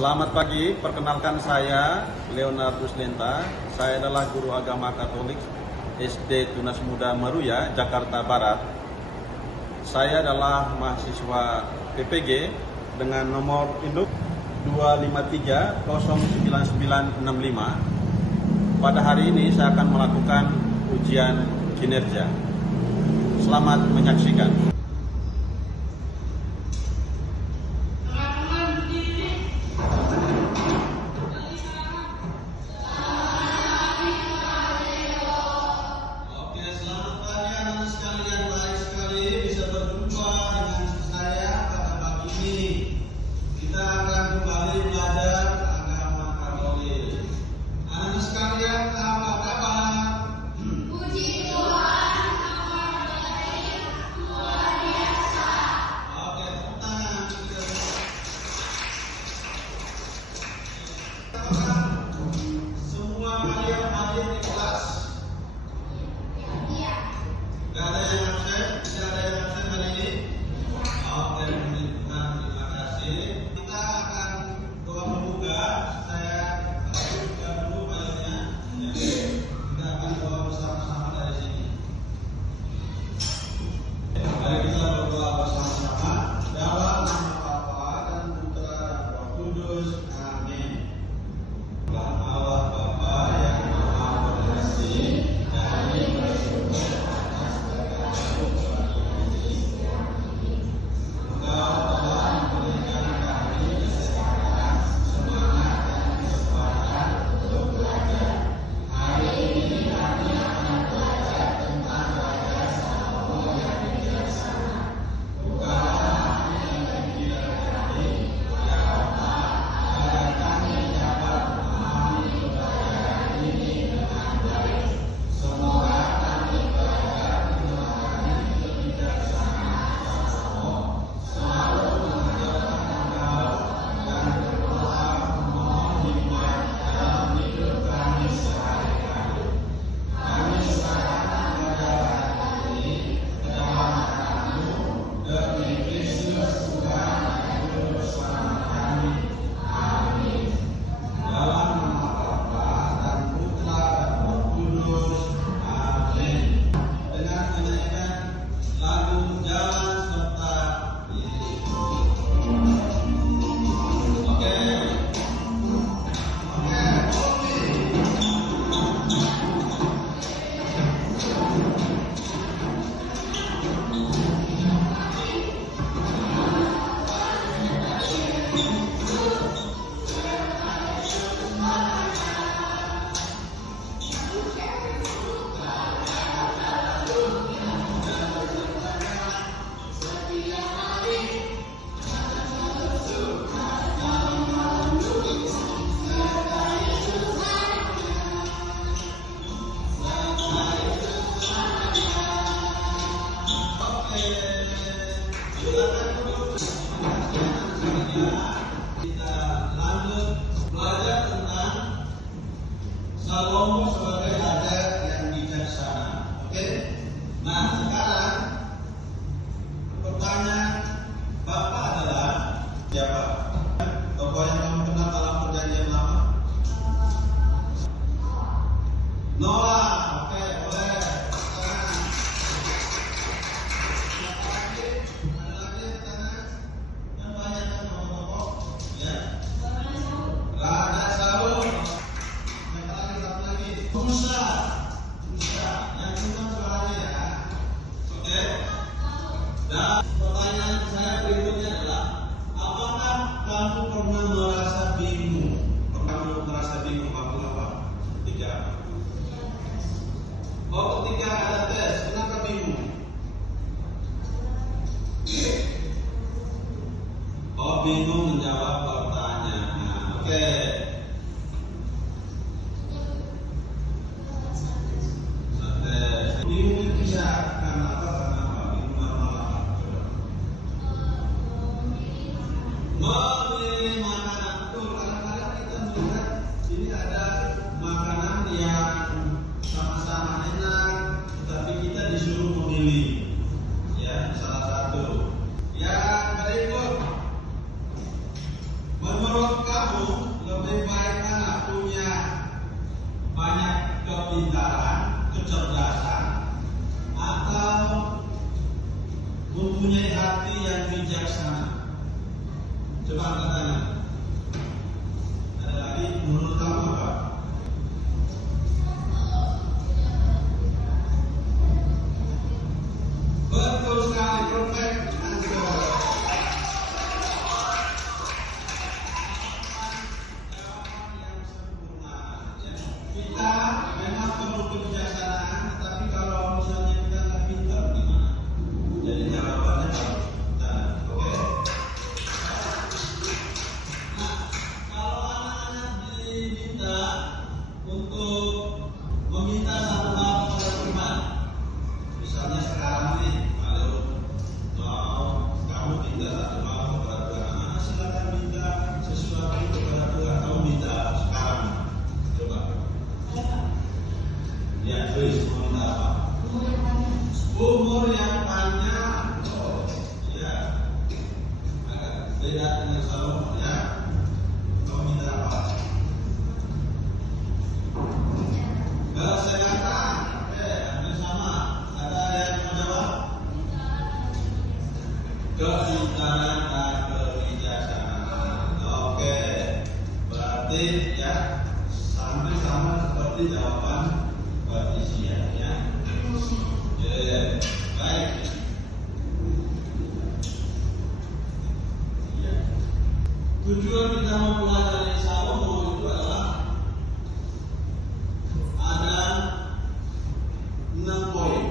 Selamat pagi, perkenalkan saya Leonardus Lenta. Saya adalah guru agama Katolik SD Tunas Muda Meruya, Jakarta Barat. Saya adalah mahasiswa PPG dengan nomor induk 253-09965. Pada hari ini saya akan melakukan ujian kinerja. Selamat menyaksikan. Kita lanjut belajar tentang Salomo sebagai raja yang bijaksana. Oke? Nah, sekarang pertanyaan Bapak adalah siapa? Tokoh yang kamu kenal dalam perjanjian lama? Noah. Oke, boleh. Dan pertanyaan saya berikutnya adalah, apakah kamu pernah merasa bingung? Kamu merasa bingung waktu apa? Ketika ada tes, kenapa bingung? Bingung menjawab pertanyaan. Oke. Bingung bisa karena apa? Memilih makanan. Kadang-kadang kita melihat ini ada makanan yang sama-sama enak, tapi kita disuruh memilih. Ya, salah satu. Yang berikut, Coba angkat tangan. Ada lagi menurut kamu apa? Betul sekali, perfect answer. Jawaban yang sempurna. Ya. Kita memang perlu kebijaksanaan, tapi kalau misalnya kita nggak pintar gimana? Jadi jawabannya harus pintar. Oke? Nah, kalau anak-anak diminta untuk meminta satu hal kepada Tuhan, misalnya sekarang nih, kalau mau kamu minta satu hal kepada Tuhan, anak silakan minta sesuatu kepada Tuhan. Kamu minta sekarang, coba. Ya, Chris mau minta apa? Umur yang panjang. Oh, ya. Agak beda dengan Salomo ya. Kamu minta apa? Kesehatan. Hampir sama. Ada yang mau jawab? Kepintaran dan kebijaksanaan. Oke. Berarti ya hampir sama seperti jawaban Patricia ya. Baik. Ya. Tujuan kita mempelajari Salomo itu adalah ada 6 poin.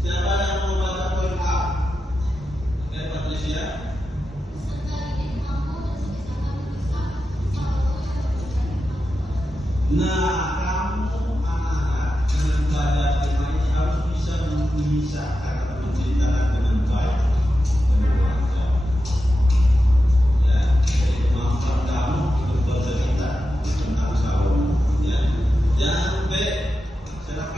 Siapa yang mau baca poin A? Oke, Patricia. Nah, kamu anak-anak dengan belajar tema ini harus bisa memisahkan atau menceritakan dengan baik. Ya, jadi kemampuan kamu untuk bercerita tentang Salomo. Ya, yang B, siapa B?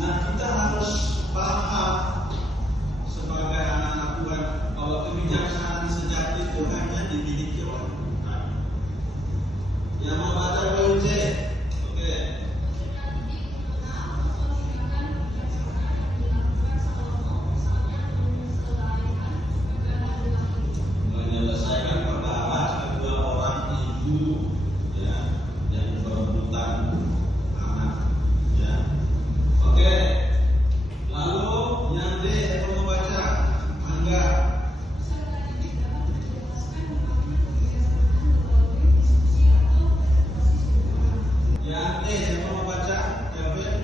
Nah, kita harus paham sebagai anak-anak Tuhan bahwa kebijaksanaan sejati itu hanya dimiliki oleh Tuhan. Yang mau baca poin C, oke. Menyelesaikan perkara kedua orang ibu ya yang berebutan anak ya. Oke. Lalu yang D saya mau baca Angga. Yang D saya mau baca Kelvin.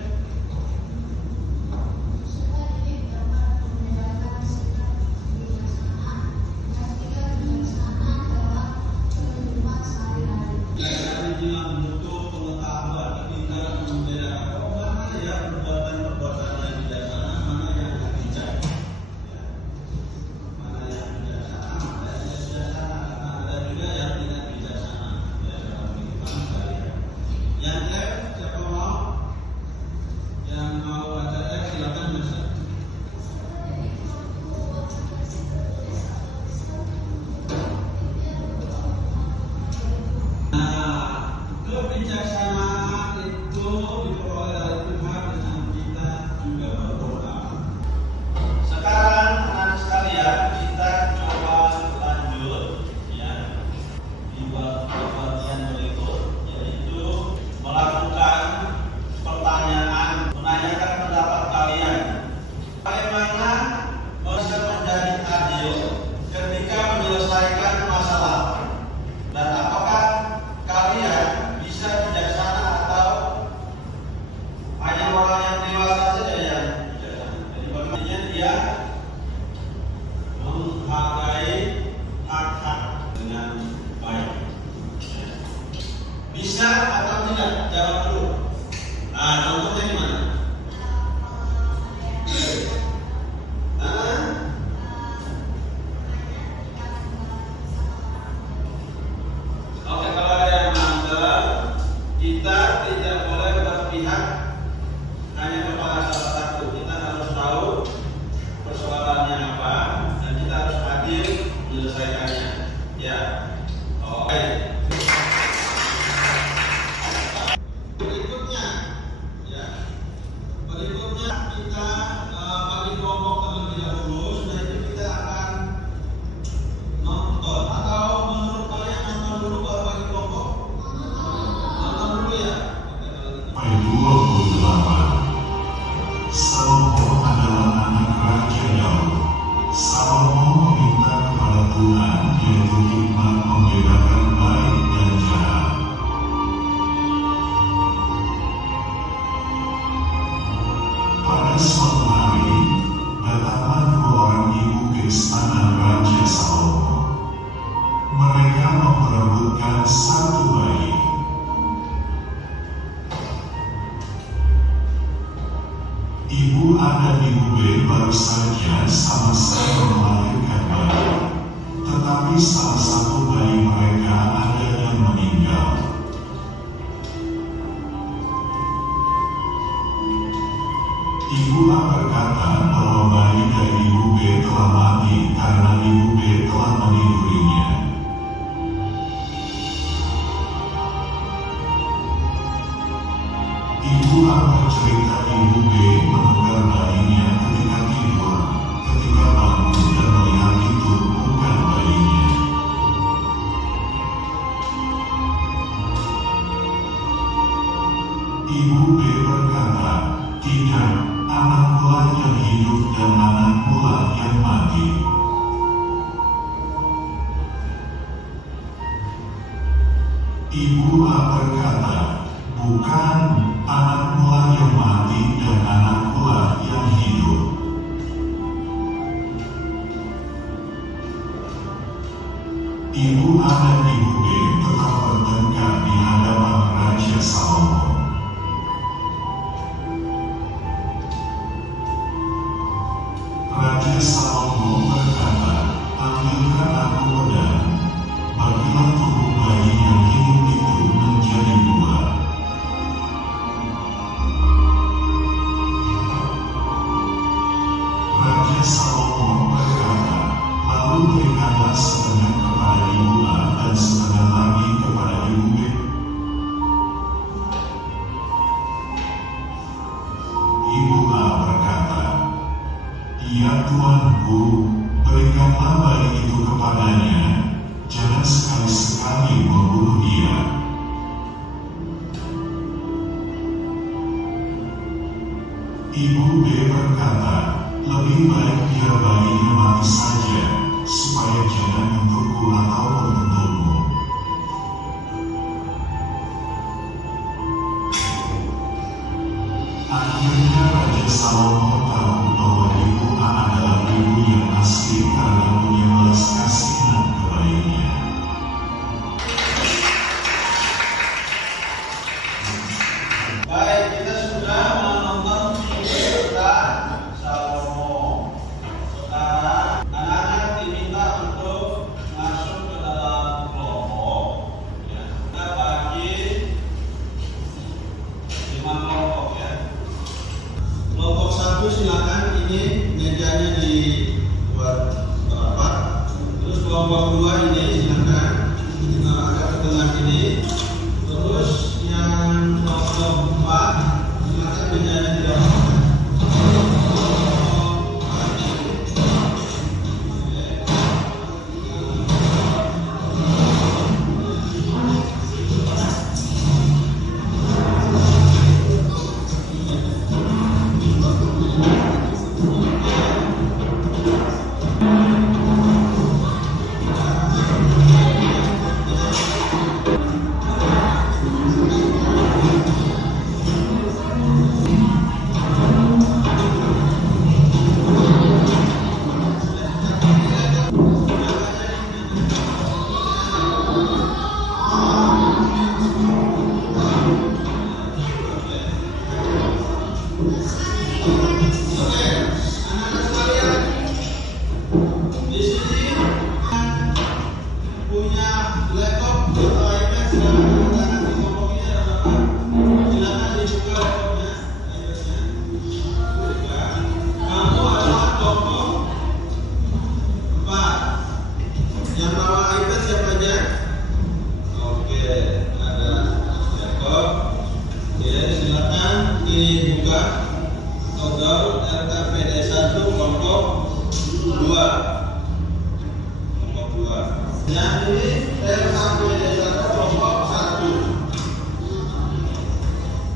Yang bilang butuh pengetahuan, kepintaran membedakan mana ya perbuatan-perbuatan yang bijaksana, mana yang tidak bijak. Ya. Mana yang bijaksana, mana yang tidak bijaksana, karena ada juga yang tidak bijaksana. Ya, dalam kehidupan sekalian. Yang F, siapa mau? Yang mau baca F silakan baca. Nah, kebijaksanaan itu diperoleh dari Tuhan dengan kita juga berdoa. Sekarang anak sekalian kita coba lanjut ya di bagian berikut, yaitu melakukan pertanyaan, menanyakan pendapat kalian. Bagaimana bisa menjadi adil ketika menyelesaikan masalah? Dan apakah kalian bisa bijaksana atau hanya orang yang dewasa saja yang bijaksana? Jadi bagaimana dia menghargai hak-hak dengan baik? Bisa atau tidak? Jawab dulu. Nah, contohnya gimana? Oke, kalau ada yang mangga, kita tidak boleh berpihak hanya kepada salah satu. Kita harus tahu persoalannya apa dan kita harus adil menyelesaikannya. Ya, oke. Berikutnya, ya, berikutnya kita bercerita Ibu B menegar bayinya ketika tidur. Ketika bangun dan melihat itu bukan bayinya. Ibu B berkata, "Tidak, anakkulah yang hidup dan anakkulah yang mati." Ibu A berkata, "Bukan, anakkulah yang mati dan anakkulah yang hidup." Ibu A dan Ibu B tetap bertengkar di hadapan Raja Salomo. Raja Salomo berkata, "Ambilkan aku pedang, bagilah tubuh bayi yang hidup itu menjadi dua." Raja Salomo berkata, "Lalu berikanlah setengah kepada Ibu A dan setengah lagi kepada Ibu B." Ibu A berkata, "Ya Tuanku, berikanlah bayi itu kepadanya, jangan sekali-sekali membunuh dia." Ibu B berkata, "Lebih baik biar bayinya mati saja, supaya jangan untukku ataupun untukmu." Akhirnya Raja Salomo tahu bahwa Ibu A adalah ibu yang asli karena punya belas kasihan ke bayinya. Baik, kita sudah menonton video tentang Salomo. Sekarang anak-anak diminta untuk masuk ke dalam kelompok. Ya, kita bagi 5 kelompok ya. Kelompok 1 silakan, ini mejanya dibuat rapat. Terus kelompok 2 ini silakan kita agak ke tengah ini. Terus yang kelompok 4 silakan mejanya di bawah. Di sini punya laptop atau iPad, silakan di kelompok ini ada berapa? Silakan dibuka laptopnya, iPadnya. Buka. Kamu adalah kelompok 4. Yang bawa iPad siapa aja? Oke, ada laptop. Oke, silakan dibuka. Toggle RKPD 1 kelompok 2. Kelompok 2. Yang ini RKPD 1 kelompok 1.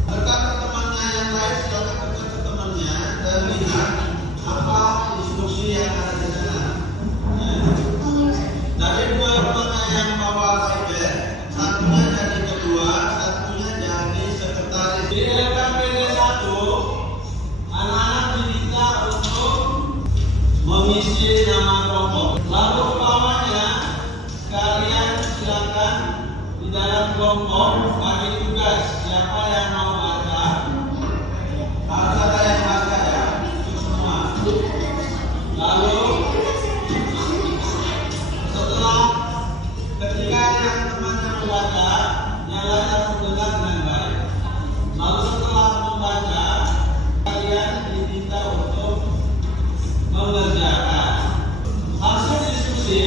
Dekat ke temannya yang lain, silakan dekat ke temannya dan lihat apa instruksi yang ada di sana. Dari 2 temannya yang bawa iPad, satunya jadi kedua, satunya jadi sekretaris. Di RKPD 1 anak-anak diminta untuk mengisi nama kelompok. Lalu bawahnya kalian silakan di dalam kelompok bagi tugas. Siapa yang mau baca? Harus ada yang baca ya, itu semua. Lalu setelah ketika yang temannya membaca, nyalakan mendengar dengan baik. Lalu setelah membaca, kalian diminta untuk mengerjakan hasil diskusi.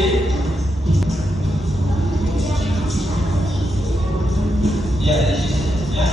Ya, di sini ya.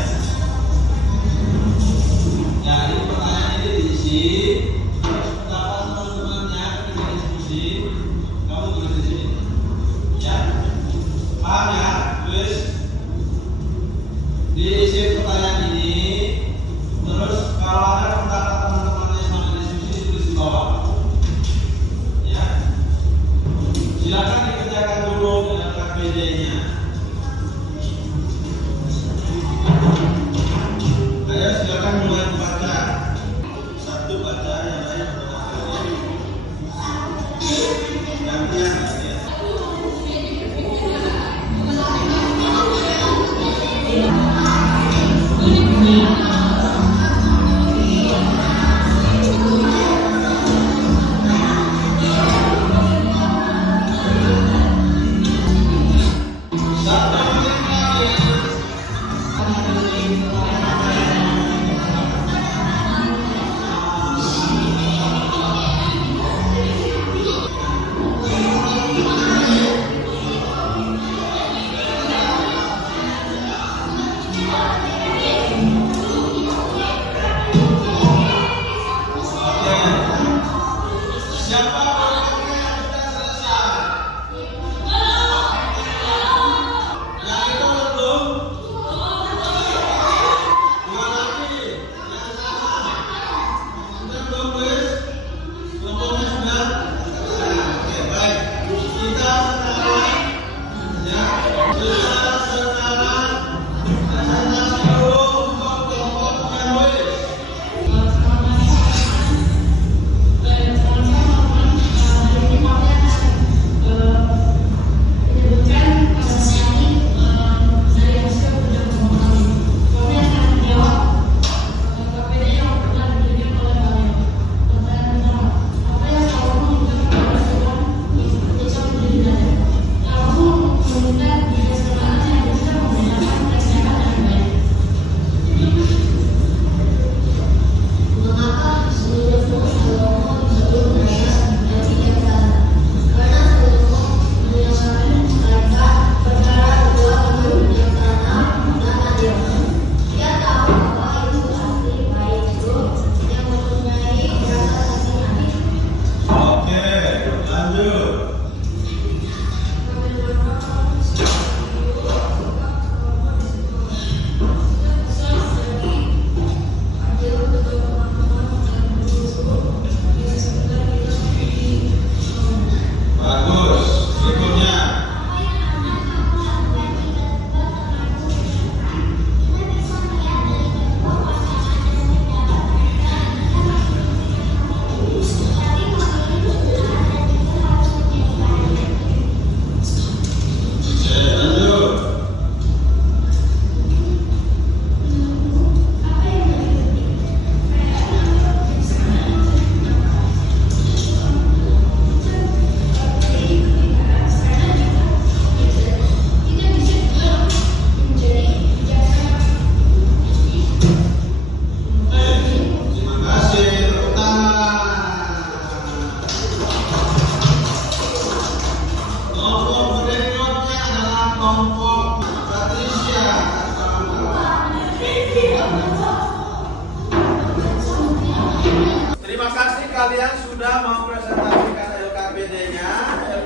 Terima kasih kalian sudah mempresentasikan LKPD-nya.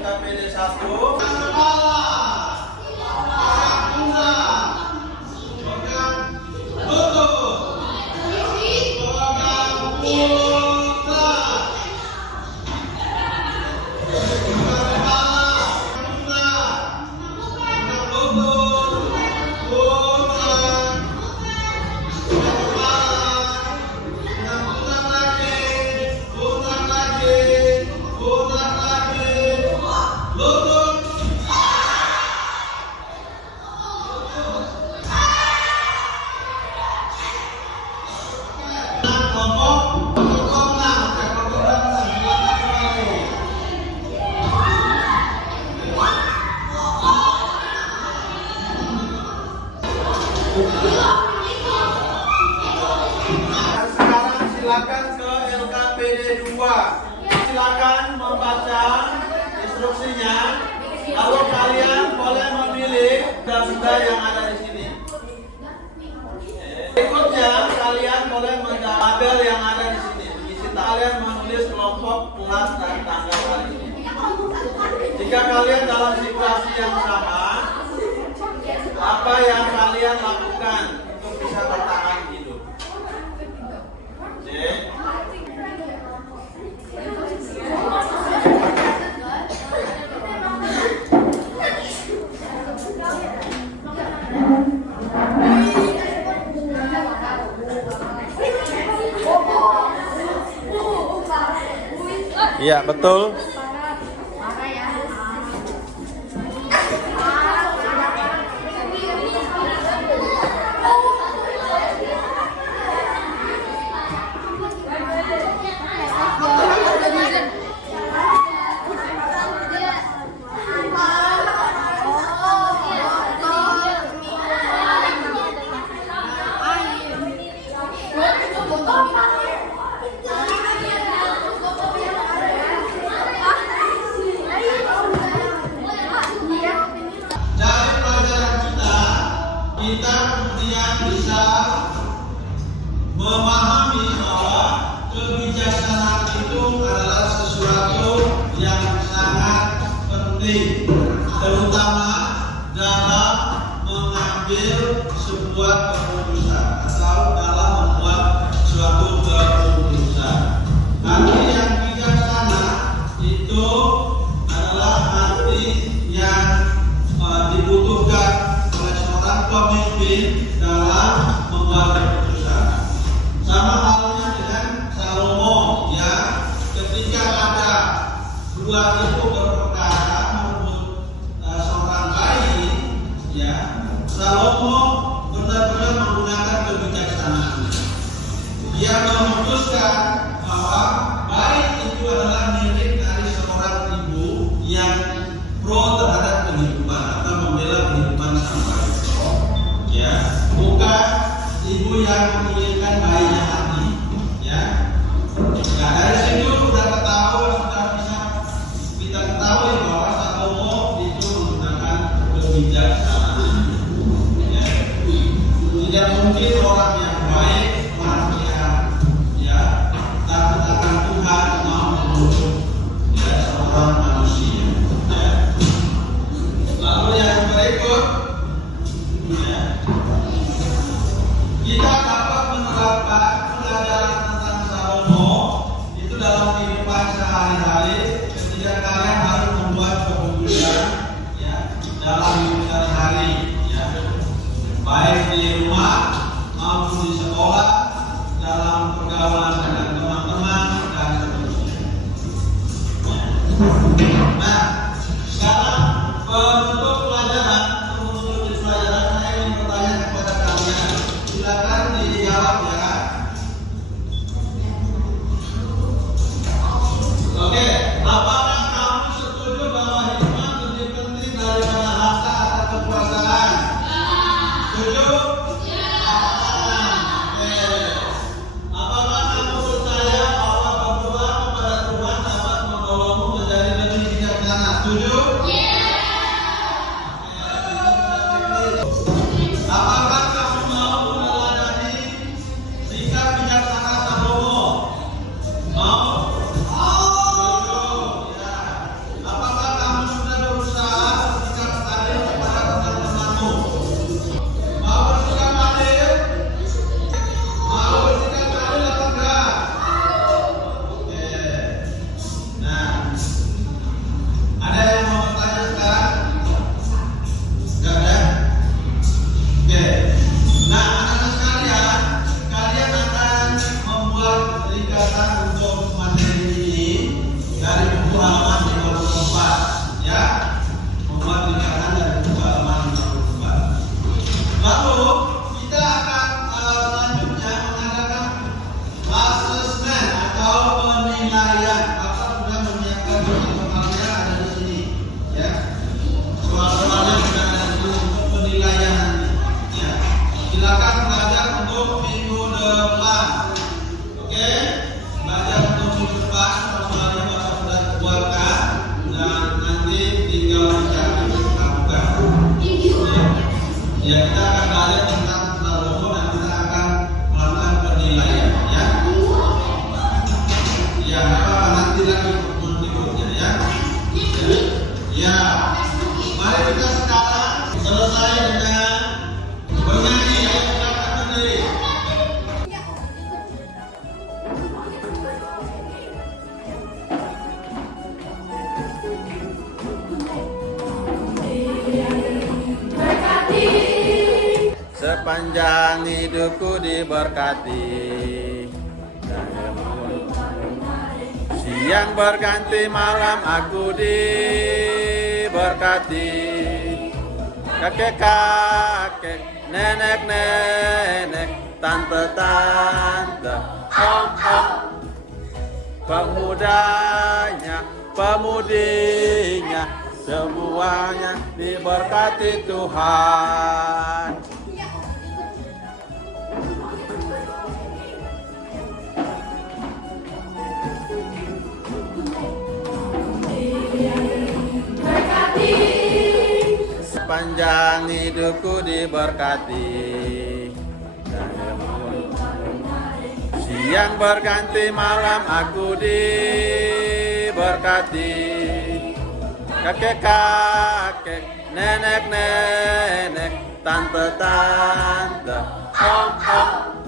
LKPD 1. Sekarang silakan ke LKPD 2. Silakan membaca instruksinya. Lalu kalian boleh memilih benda yang ada di sini. Berikutnya kalian boleh menjawab tabel yang ada di sini. Isi kalian menulis kelompok, kelas, dan tanggal hari ini. Jika kalian dalam situasi yang sama, apa yang kalian lakukan untuk bisa bertahan hidup? Iya, betul. kita kemudian bisa memahami bahwa kebijaksanaan itu adalah sesuatu yang sangat penting, terutama dalam mengambil sebuah keputusan atau dalam membuat suatu keputusan. Arti yang bijaksana itu adalah arti yang dibutuhkan oleh seorang pemimpin dalam membuat keputusan. Sama halnya dengan Salomo, ya, ketika ada dua ibu berperkara merebut seorang bayi, ya, Salomo benar-benar menggunakan kebijaksanaan. Dia memutuskan bahwa bayi itu adalah milik dari seorang ibu yang pro terhadap kehidupan atau membela kehidupan sang bayi. Ya, bukan ibu yang menginginkan bayinya mati. Ya, nah dari situ sudah bisa kita ketahui bahwa Salomo itu menggunakan kebijaksanaan. Ya, tidak mungkin orang yang baik, orang yang takut akan Tuhan mau membunuh seorang manusia. Ya. Lalu yang berikut, ya, kita dapat menerapkan pelajaran tentang Salomo itu dalam kehidupan sehari-hari ketika kalian harus membuat keputusan, ya, dalam hidup sehari-hari, ya, baik di rumah maupun di sekolah, dalam pergaulan dengan teman-teman dan seterusnya. Nah, sekarang untuk pelajaran, saya ingin bertanya kepada kalian. Silakan dijawab, ya. Oke, apakah kamu setuju bahwa hikmah lebih penting daripada harta atau kekuasaan? Setuju? Apakah kamu percaya bahwa berdoa kepada Tuhan dapat menolongmu menjadi lebih bijaksana? Setuju? Apakah kamu mau meneladani sikap bijaksana Salomo? Mau? Setuju? Ya. Apakah kamu sudah berusaha bersikap adil kepada teman-temanmu? Mau bersikap adil? Mau bersikap adil atau enggak? Oke. Nah, ada yang mau bertanya sekarang? Enggak ada? Oke. Nah, anak-anak sekalian, kalian akan membuat ringkasan untuk materi ini dari buku halaman 54, ya. Membuat ringkasan dari buku halaman 54. Lalu kita akan selanjutnya mengadakan assessment atau penilaian. Bapak sudah menyiapkan soalnya ada di sini, ya. Soal-soalnya sudah ada di sini untuk penilaian nanti. Ya. Silakan belajar untuk minggu depan. Oke? Belajar untuk minggu depan. Soalnya Bapak sudah buatkan dan nanti tinggal dicari lakukan. Ya, kita akan belajar tentang Salomo dan kita akan melakukan penilaian, ya. Ya, Bapak nanti lagi pertemuan berikutnya, ya. Ya. Mari kita sekarang selesai dengan bernyanyi. Ayo kita berdiri. Sepanjang hidupku diberkati, siang berganti malam aku diberkati, kakek-kakek, nenek-nenek, tante-tante, om-om, pemudanya, pemudinya, semuanya diberkati Tuhan. Sepanjang sepanjang hidupku diberkati. Siang berganti malam aku diberkati. Kakek-kakek, nenek-nenek, tante-tante, om-om,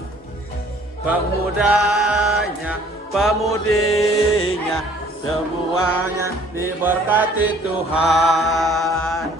pemudanya, pemudinya, semuanya diberkati Tuhan.